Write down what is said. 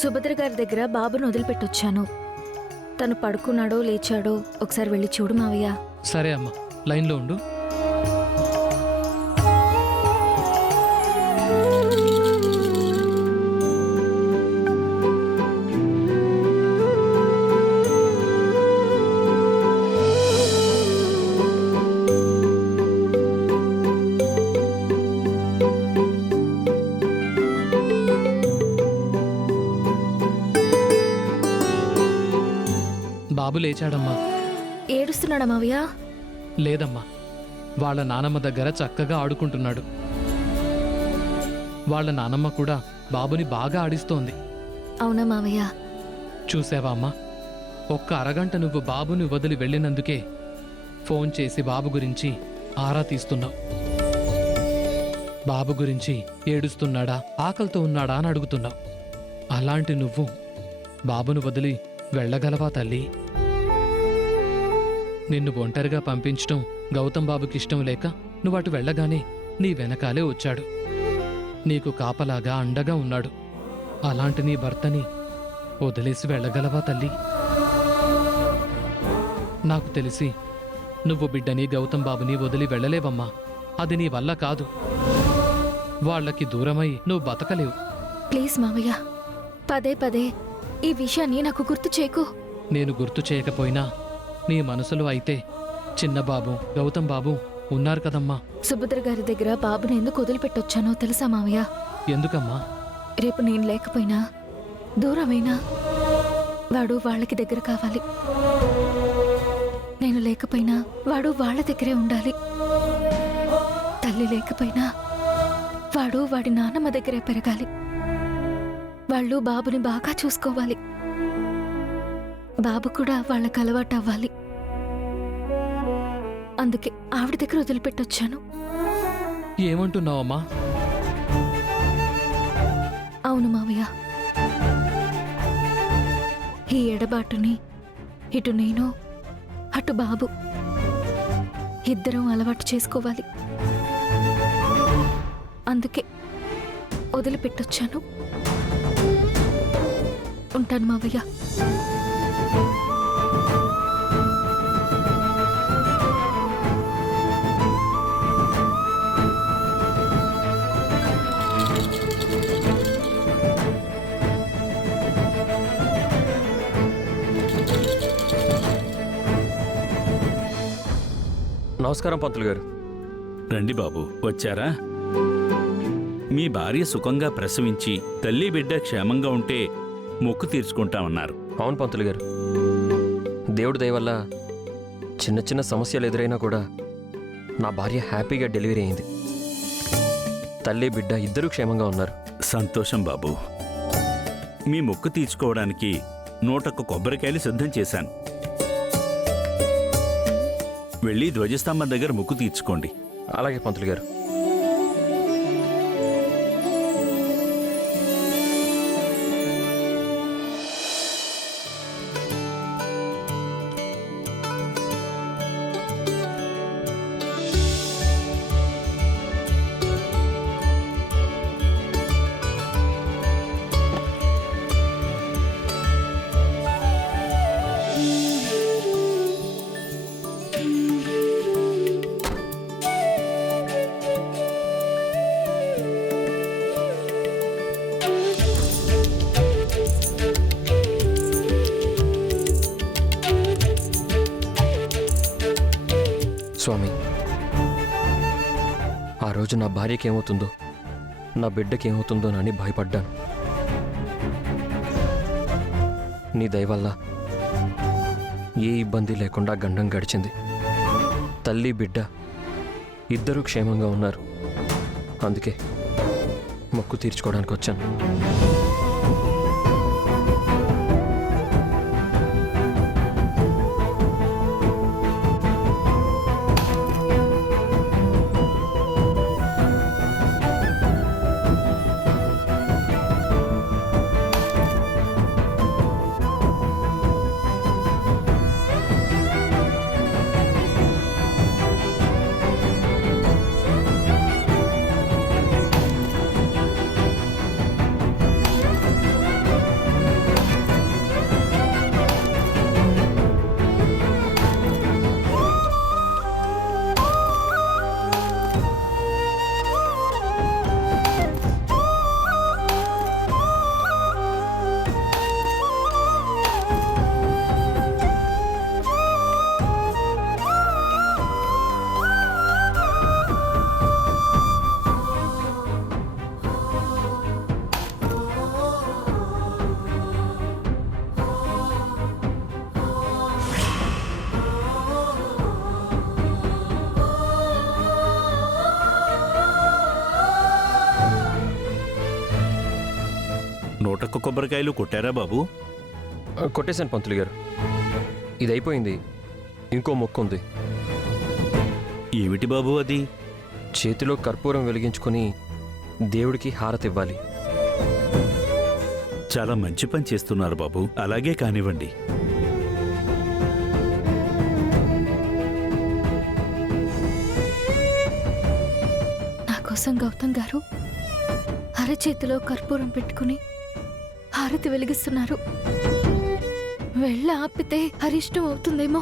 సుభద్ర గారి దగ్గర బాబును వదిలిపెట్టొచ్చాను. తను పడుకున్నాడో లేచాడో ఒకసారి వెళ్ళి చూడు మావయ్య. సరే అమ్మా, లైన్లో ఉండు. బాబు లేచాడమ్మా. ఏడుస్తున్నాడా మావయ్య? లేదమ్మా, వాళ్ళ నానమ్మ దగ్గర చక్కగా ఆడుకుంటున్నాడు. వాళ్ళ నానమ్మ కూడా బాబుని బాగా ఆడిస్తోంది. అవునా మావయ్య? చూసావా అమ్మా, ఒక్క అరగంట నువ్వు బాబుని వదిలి వెళ్ళినందుకే ఫోన్ చేసి బాబు గురించి ఆరా తీస్తున్నావు. బాబు గురించి ఏడుస్తున్నాడా, ఆకలితో ఉన్నాడా అని అడుగుతున్నావు. అలాంటి నువ్వు బాబును వదిలి వెళ్ళగలవా తల్లి? నిన్ను ఒంటరిగా పంపించటం గౌతమ్ బాబుకి ఇష్టం లేక నువ్వు అటు వెళ్ళగానే నీ వెనకాలే వచ్చాడు. నీకు కాపలాగా అండగా ఉన్నాడు. అలాంటి నీ భర్తని వదిలేసి వెళ్ళగలవా తల్లి? నాకు తెలిసి నువ్వు బిడ్డని గౌతమ్ బాబుని వదిలి వెళ్ళలేవమ్మా. అది నీ వల్ల కాదు. వాళ్ళకి దూరమై నువ్వు బతకలేవు. ప్లీజ్ మావయ్య, పదే పదే ఈ విషయాన్ని నాకు గుర్తు చేయకు. నేను గుర్తు చేయకపోయినా నీ మనసులో అయితే చిన్నబాబు, గౌతమ్ బాబు ఉన్నారు కదమ్మా. సుభద్ర గారి దగ్గర బాబుని ఎందుకు వదిలిపెట్టొచ్చానో తెలుసా మావయ్య? ఎందుకమ్మా? రేపు నేను లేకపోయినా, దూరమైనా వాడు వాళ్ళకి దగ్గర కావాలి. నేను లేకపోయినా వాడు వాళ్ళ దగ్గరే ఉండాలి. తల్లి లేకపోయినా వాడు వాడి నాన్నమ్మ దగ్గరే పెరగాలి. వాళ్ళు బాబుని బాగా చూసుకోవాలి. బాబు కూడా వాళ్ళకి అలవాటు అవ్వాలి. అందుకే ఆవిడ దగ్గర వదిలిపెట్టొచ్చాను. ఏమంటున్నావమ్మా? అవును మావయ్య, ఈ ఎడబాటుని ఇటు నేను అటు బాబు ఇద్దరం అలవాటు చేసుకోవాలి. అందుకే వదిలిపెట్టొచ్చాను. ఉంటాను మావయ్య. నమస్కారం పంతులు గారు. రండి బాబు, వచ్చారా? మీ భార్య సుఖంగా ప్రసవించి తల్లి బిడ్డ క్షేమంగా ఉంటే మొక్కు తీర్చుకుంటామన్నారు. అవును పంతులు గారు, దేవుడి దయ వల్ల చిన్న చిన్న సమస్యలు ఎదురైనా కూడా నా భార్య హ్యాపీగా డెలివరీ అయింది. తల్లి బిడ్డ ఇద్దరూ క్షేమంగా ఉన్నారు. సంతోషం బాబు. మీ మొక్కు తీర్చుకోవడానికి 101 కొబ్బరికాయలు సిద్ధం చేశాను. వెళ్ళి ధ్వజస్తంభం దగ్గర మొక్కు తీర్చుకోండి. అలాగే పంతులు గారు. స్వామి, ఆ రోజు నా భార్యకి ఏమవుతుందో, నా బిడ్డకి ఏమవుతుందో అని భయపడ్డాను. నీ దయ వల్ల ఏ ఇబ్బంది లేకుండా గండం గడిచింది. తల్లి బిడ్డ ఇద్దరూ క్షేమంగా ఉన్నారు. అందుకే మొక్కు తీర్చుకోవడానికి వచ్చాను. నూటొక్క కొబ్బరికాయలు కొట్టారా బాబు? కొట్టేశాను పంతులు గారు. ఇది అయిపోయింది, ఇంకో మొక్కు ఉంది. ఏమిటి బాబు అది? చేతిలో కర్పూరం వెలిగించుకొని దేవుడికి హారతి ఇవ్వాలి. చాలా మంచి పని చేస్తున్నారు బాబు. అలాగే కానివ్వండి. నా కోసం గౌతమ్ గారు అరచేతిలో కర్పూరం పెట్టుకుని హారతి వెలిగిస్తున్నారు. వెళ్ళ ఆపితే అరిష్టం అవుతుందేమో.